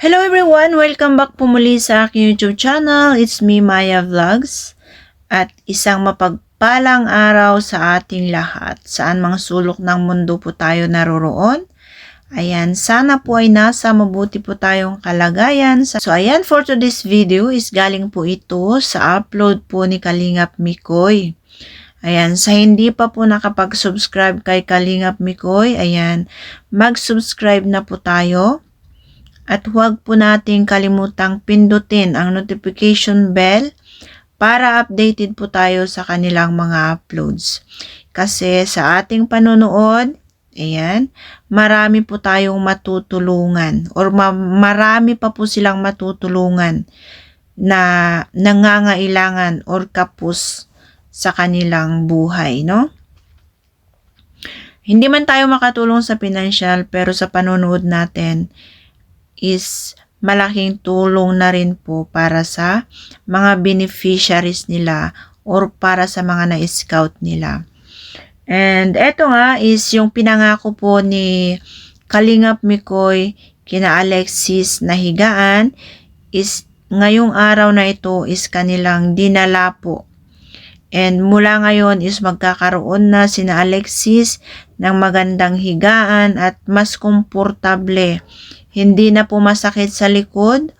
Hello everyone! Welcome back po muli sa aking YouTube channel. It's me, Maya Vlogs. At isang mapagpalang araw sa ating lahat. Saan mga sulok ng mundo po tayo naroroon. Ayan, sana po ay nasa mabuti po tayong kalagayan. So ayan, for today's video is galing po ito sa upload po ni Kalingap Mikoy. Ayan, sa hindi pa po nakapag-subscribe kay Kalingap Mikoy, ayan, mag-subscribe na po tayo. At huwag po nating kalimutang pindutin ang notification bell para updated po tayo sa kanilang mga uploads. Kasi sa ating panonood, ayan, marami po tayong matutulungan or marami pa po silang matutulungan na nangangailangan or kapos sa kanilang buhay, no? Hindi man tayo makatulong sa financial, pero sa panonood natin is malaking tulong na rin po para sa mga beneficiaries nila or para sa mga na-scout nila. And eto nga is yung pinangako po ni Kalingap Mikoy kina Alexis na higaan is ngayong araw na ito is kanilang dinala po. And mula ngayon is magkakaroon na sina Alexis ng magandang higaan at mas komportable. Hindi na po masakit sa likod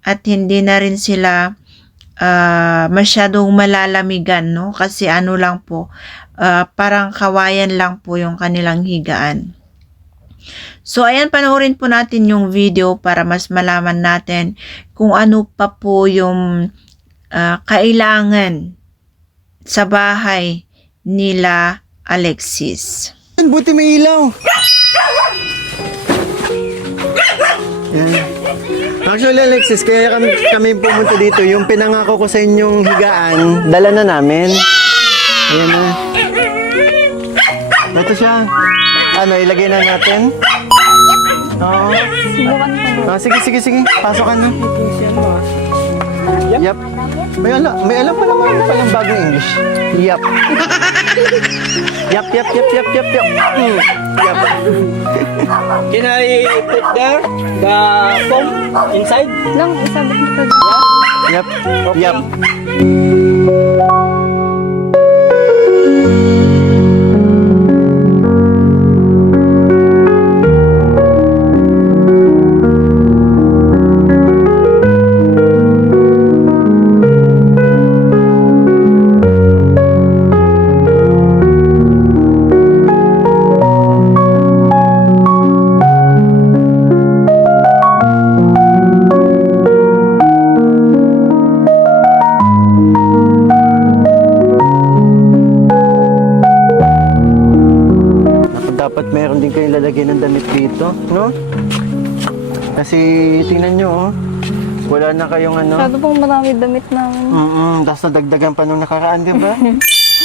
at hindi na rin sila masyadong malalamigan, no? Kasi ano lang po, parang kawayan lang po yung kanilang higaan. So ayan, panoorin po natin yung video para mas malaman natin kung ano pa po yung kailangan sa bahay nila Alexis. Buti may ilaw. Yan. Actually, Alexis, kaya kami pumunta dito. Yung pinangako ko sa inyong higaan, dala na namin. Ayan na. Ito siya. Ano, ilagay na natin? Oo. Sige. Pasok ka na. Yep. May alam pa naman palang bagong English. Yep. Yep. Yep. Can I put there the foam inside? Lang, isabit nito. Yep. Yep. Dapat meron din kayong lalagyan ng damit dito, no? Kasi tingnan nyo, oh. Wala na kayong ano. Masyado pong marami damit namin. Tapos nadagdagan pa nung nakaraan, di ba?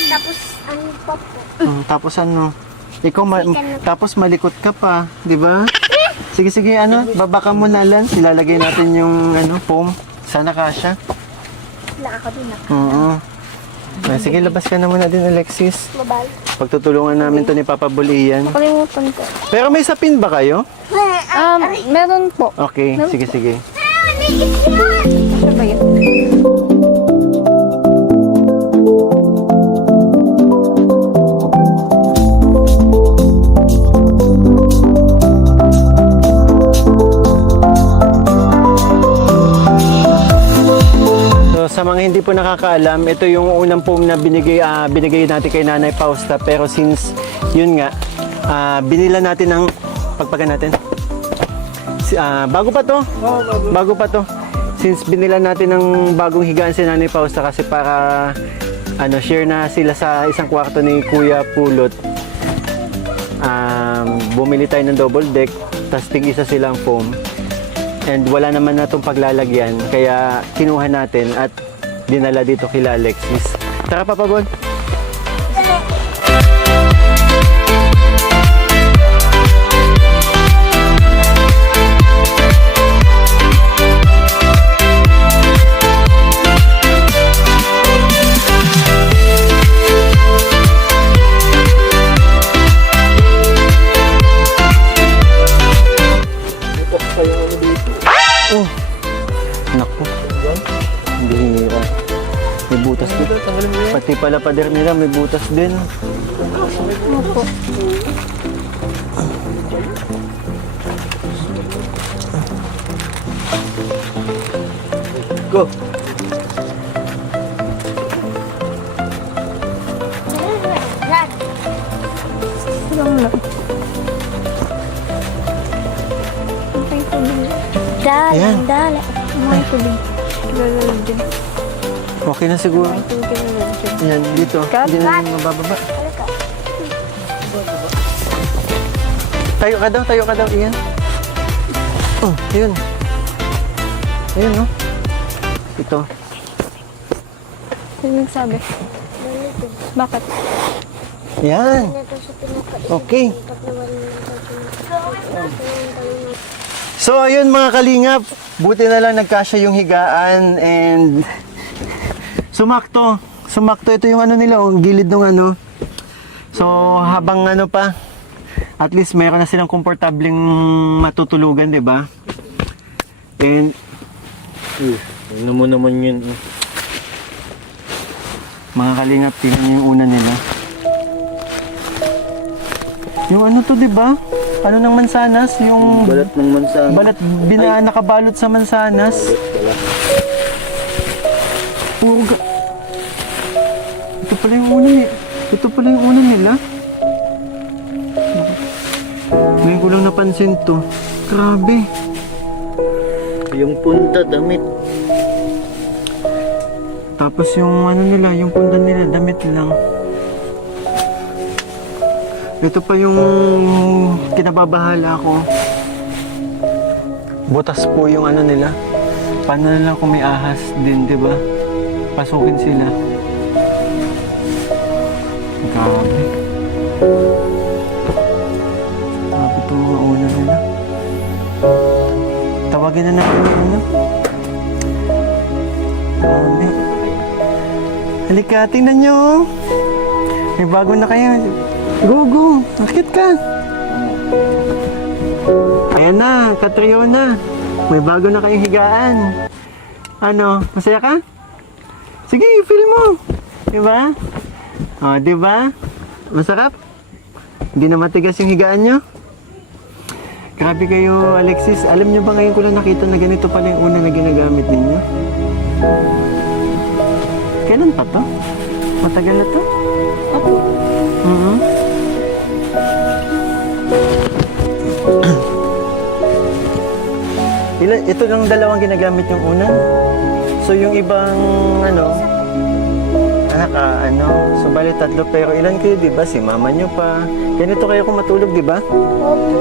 Tapos ano pa po? Tapos ano? Ikaw, tapos malikot ka pa, di ba? Sige, ano? Baba ka muna lang. Ilalagay natin yung ano, foam. Sana kasya. Wala ako din na. Sige, labas ka na muna din, Alexis. Mabal. Pagtutulungan namin to ni Papa Bulian. Nakalimutan ko. Pero may sapin ba kayo? Meron po. Okay, sige. Ano ba yun? Sa mga hindi po nakakaalam, ito yung unang foam na binigay natin kay Nanay Fausta. Pero since, yun nga, binila natin ng pagpagan natin. Bago pa to. Since binila natin ng bagong higaan si Nanay Fausta kasi para share na sila sa isang kwarto ni Kuya Pulot. Bumili tayo ng double deck, tas tig-isa silang foam. And wala naman na itong paglalagyan, kaya kinuha natin at dinala dito kila Alexis. Tara, Papa Bon! Ito pa yung ano dito. pala pader nila, may butas din. Opo. Go! Yan. Lang lang. May tubig. Ayan. Dali. May tubig. Lalala dyan. Okay na siguro. May tubig lalala dyan. Ayan, dito. Cut. Hindi na mabababa. Tayo ka daw, Ian. Oh, yun. Ayun, no? Ito. Sino nagsabi? Bakit? Yan. Okay. So, ayun mga kalingap. Buti na lang nagkasya yung higaan and sumakto. Sumakto ito yung ano nila, oh, gilid ng ano. So, habang ano pa, at least meron na silang komportableng matutulugan, di ba? And Ano mo naman yun? mga kalingap, tingnan niyo yung una nila. Yung ano to, di ba? Ano ng mansanas? Yung Balat ng mansa. balat, nakabalot sa mansanas. Puro Ito pala yung una nila. Ito pala yung una nila. Ngayon ko lang napansin to. Grabe. Yung punta, damit. Tapos yung ano nila, yung pundan nila, damit lang. Ito pa yung kinababahala ko. Butas po yung ano nila. Paano na lang kung may ahas din, di ba? Pasukin sila. Grabe. Grabe itong mga una nila. Tawagin na natin yung ano. Grabe. Halika, tingnan nyo. May bago na kayo. Go, go. Akit ka. Ayan na, Catriona. May bago na kayong higaan. Ano, masaya ka? Sige, feel mo. Diba? O, diba? Masarap? Hindi na matigas yung higaan nyo? Grabe kayo, Alexis. Alam nyo ba ngayon ko lang nakita na ganito pala yung una na ginagamit ninyo? Kailan pa to? Matagal na to? Opo. Ito lang dalawang ginagamit yung unan. So yung ibang so bali tatlo, pero ilan kayo, di ba? Si mama nyo pa. Ganito kayo kung matulog, di ba? Opo.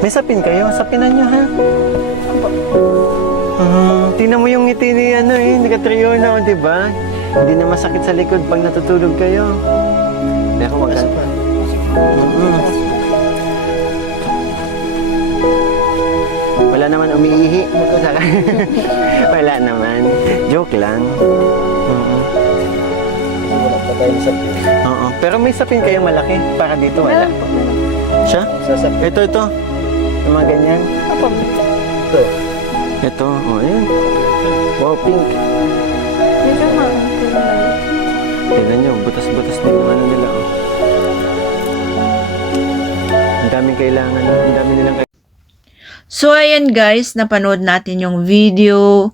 May sapin kayo, sapinan nyo ha. Tingnan mo yung ngiti ni Catriona, di ba? Hindi na masakit sa likod pag natutulog kayo. Pero maganda. Wala naman umiihi. Wala naman. Joke lang. Wala pa tayong sapin. Oo. Pero may sapin kayong malaki. Para dito wala. Meron po. Meron. Siya? Sasapin. Ito. Yung mga ganyan. Opo. Ito. Ito. Oh, ayan. Wow, pink. Medyo maano. Tignan nyo. Butas-butas din yung ano nila. Oh. Ang daming kailangan. Ang dami nilang So, ayan guys, napanood natin yung video.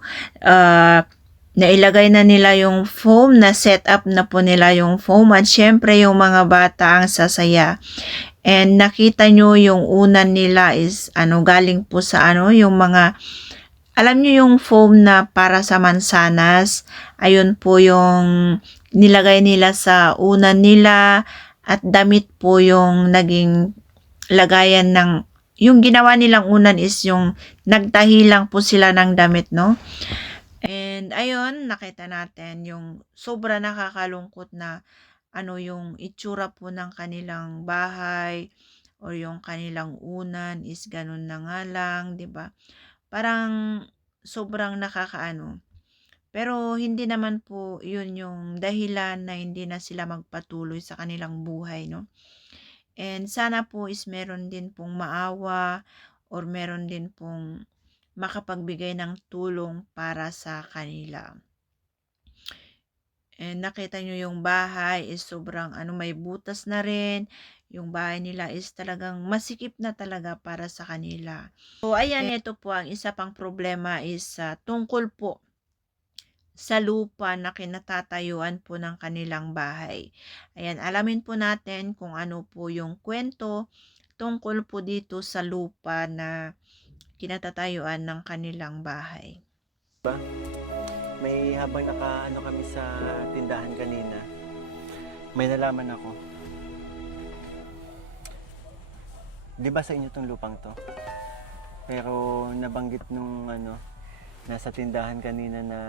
Nailagay na nila yung foam, na set up na po nila yung foam. At syempre, yung mga bata ang sasaya. And nakita nyo yung unan nila is galing po sa yung mga, alam nyo yung foam na para sa mansanas. Ayun po yung nilagay nila sa unan nila. At damit po yung naging lagayan ng, yung ginawa nilang unan is yung nagtahi lang po sila ng damit, no? And ayun, nakita natin yung sobra nakakalungkot na yung itsura po ng kanilang bahay o yung kanilang unan is ganun na nga lang, 'di ba? Parang sobrang nakakaano. Pero hindi naman po 'yun yung dahilan na hindi na sila magpatuloy sa kanilang buhay, no? And sana po is meron din pong maawa or meron din pong makapagbigay ng tulong para sa kanila. And nakita nyo yung bahay is sobrang may butas na rin. Yung bahay nila is talagang masikip na talaga para sa kanila. So ayan, ito po ang isa pang problema is tungkol po sa lupa na kinatatayuan po ng kanilang bahay. Ayan, alamin po natin kung ano po yung kwento tungkol po dito sa lupa na kinatatayuan ng kanilang bahay. May habang kami sa tindahan kanina, may nalaman ako. Di ba sa inyo tong lupang to? Pero nabanggit nung nasa tindahan kanina na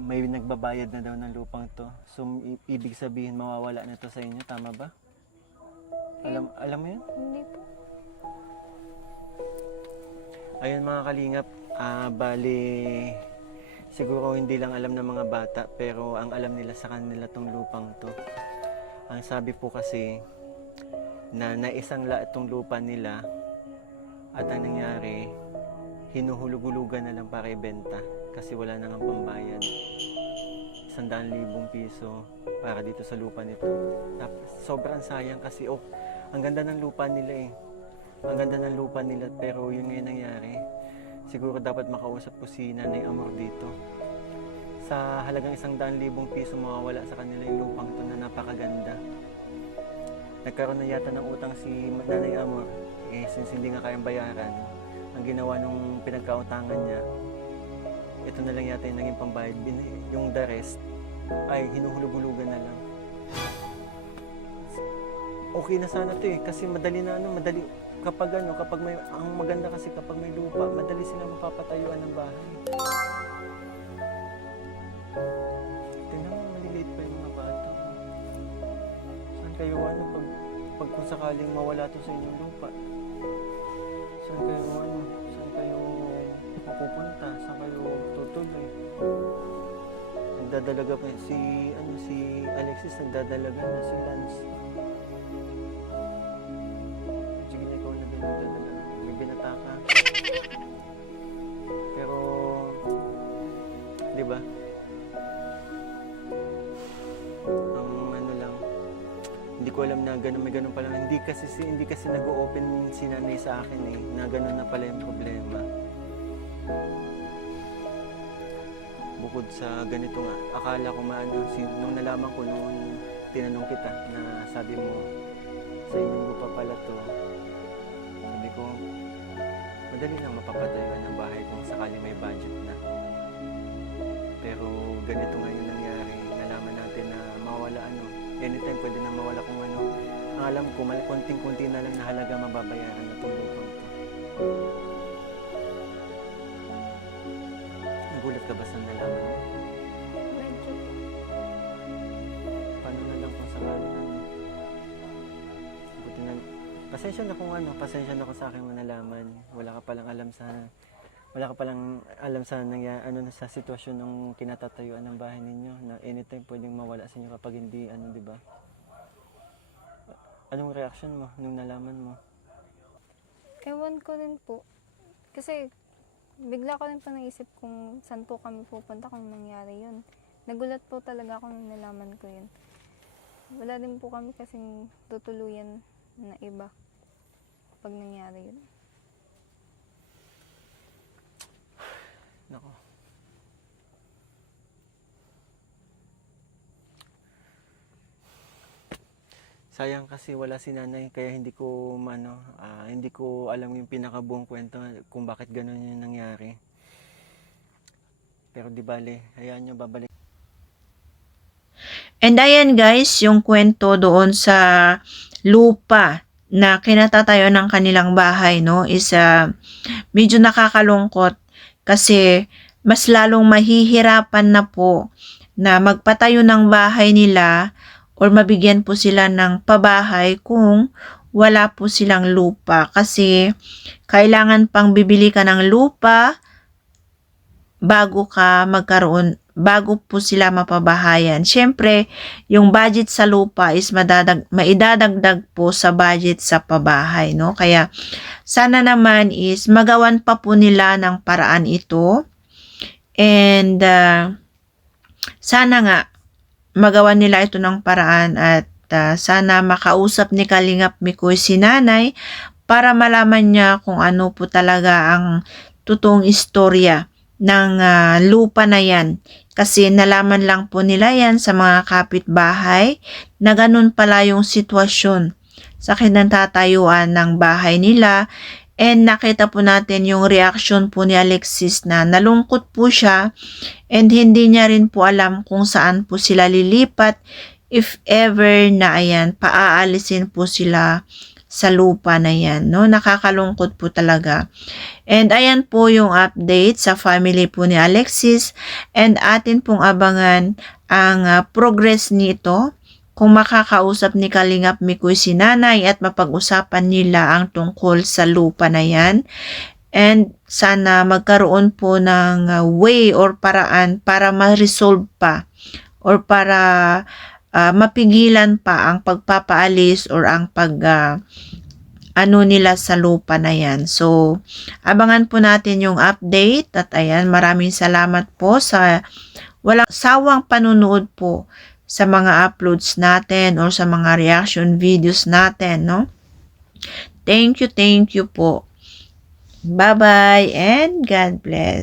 may nagbabayad na daw ng lupang to. So ibig sabihin mawawala na to sa inyo, tama ba? Alam mo yun? Hindi po. Ayun mga kalingap, bali siguro hindi lang alam ng mga bata pero ang alam nila sa kanila tong lupang to. Ang sabi po kasi na naisangla itong lupa nila at ang nangyari hinuhulug-hulugan na lang para ibenta kasi wala nang pambayad. 100,000 piso para dito sa lupa nito. Tapos sobrang sayang kasi ang ganda ng lupa nila eh. Ang ganda ng lupa nila pero yun ngayon nangyari. Siguro dapat makausap ko si Nanay Amor dito. Sa halagang 100,000 piso mawawala sa kanila yung lupang to na napakaganda. Nagkaroon na yata ng utang si Nanay Amor. Since hindi nga kayang bayaran, ang ginawa nung pinagkautangan niya, ito na lang yata yung naging pambayad. Yung the rest ay hinuhulug-hulugan na lang. Okay na sana to eh kasi madali kapag may ang maganda kasi kapag may lupa, madali sila mapapatayuan ng bahay. Tingnan mo, maliliit pa yung mga bata. Saan kayo pag kung sakaling mawala to sa inyong lupa? Saan kayo mapupunta? Saan kayo tutuloy? Nagdadalaga pa si Alexis, nagdadalaga na si Lance. Sige na ikaw na doon nagdadalaga. May binata ka. Pero, di ba? Hindi ko alam na may ganun pala. Hindi kasi nag-o-open si nanay sa akin eh. Na ganun na pala yung problema. Bukod sa ganito nga, akala ko nung nalaman ko nung tinanong kita na sabi mo sa inyong lupa pala to, sabi ko, madali lang mapapatayuan ng bahay kung sakali may budget na. Pero ganito nga yung nangyari. Nalaman natin na mawala anytime pwede na mawala kung ang alam ko, konting-kunti na lang na halaga mababayaran na itong lupang to. Nagulat ka ba sa nalaman mo? Medyo po. Paano na lang kung sakali buti na, pasensya na kung sa akin mo nalaman. Wala ka palang alam sa sa sitwasyon ng kinatatayuan ng bahay ninyo na anytime pwedeng mawala sa inyo kapag hindi di ba? Anong reaction mo nung nalaman mo? Ewan ko rin po. Kasi bigla ko rin po naisip kung saan po kami pupunta kung nangyari yun. Nagulat po talaga ako nung nalaman ko yun. Wala din po kami kasing tutuluyan na iba pag nangyari yun. Nako. Sayang kasi wala si nanay kaya hindi ko alam yung pinakabuong kwento kung bakit gano'n yung nangyari. Pero di bale, hayaan nyo babalik. And ayan guys, yung kwento doon sa lupa na kinatatayo ng kanilang bahay, no, is medyo nakakalungkot kasi mas lalong mahihirapan na po na magpatayo ng bahay nila or mabigyan po sila ng pabahay kung wala po silang lupa kasi kailangan pang bibili ka ng lupa bago po sila mapabahayan. Siyempre, yung budget sa lupa is maidadagdag po sa budget sa pabahay, no? Kaya sana naman is magawan pa po nila ng paraan ito. And sana nga magawa nila ito ng paraan at sana makausap ni Kalingap Mikoy si nanay para malaman niya kung ano po talaga ang totoong istorya ng lupa na yan. Kasi nalaman lang po nila yan sa mga kapitbahay na ganun pala yung sitwasyon sa kinatatayuan ng bahay nila. And nakita po natin yung reaction po ni Alexis na nalungkot po siya and hindi niya rin po alam kung saan po sila lilipat if ever na ayan, paaalisin po sila sa lupa na yan, no? Nakakalungkot po talaga. And ayan po yung update sa family po ni Alexis and atin pong abangan ang progress nito kung makakausap ni Kalingap Mikoy si nanay at mapag-usapan nila ang tungkol sa lupa na yan. And sana magkaroon po ng way or paraan para ma-resolve pa or para mapigilan pa ang pagpapaalis or ang nila sa lupa na yan. So, abangan po natin yung update at ayan, maraming salamat po sa walang sawang panunood po sa mga uploads natin or sa mga reaction videos natin, no? Thank you po. Bye-bye and God bless.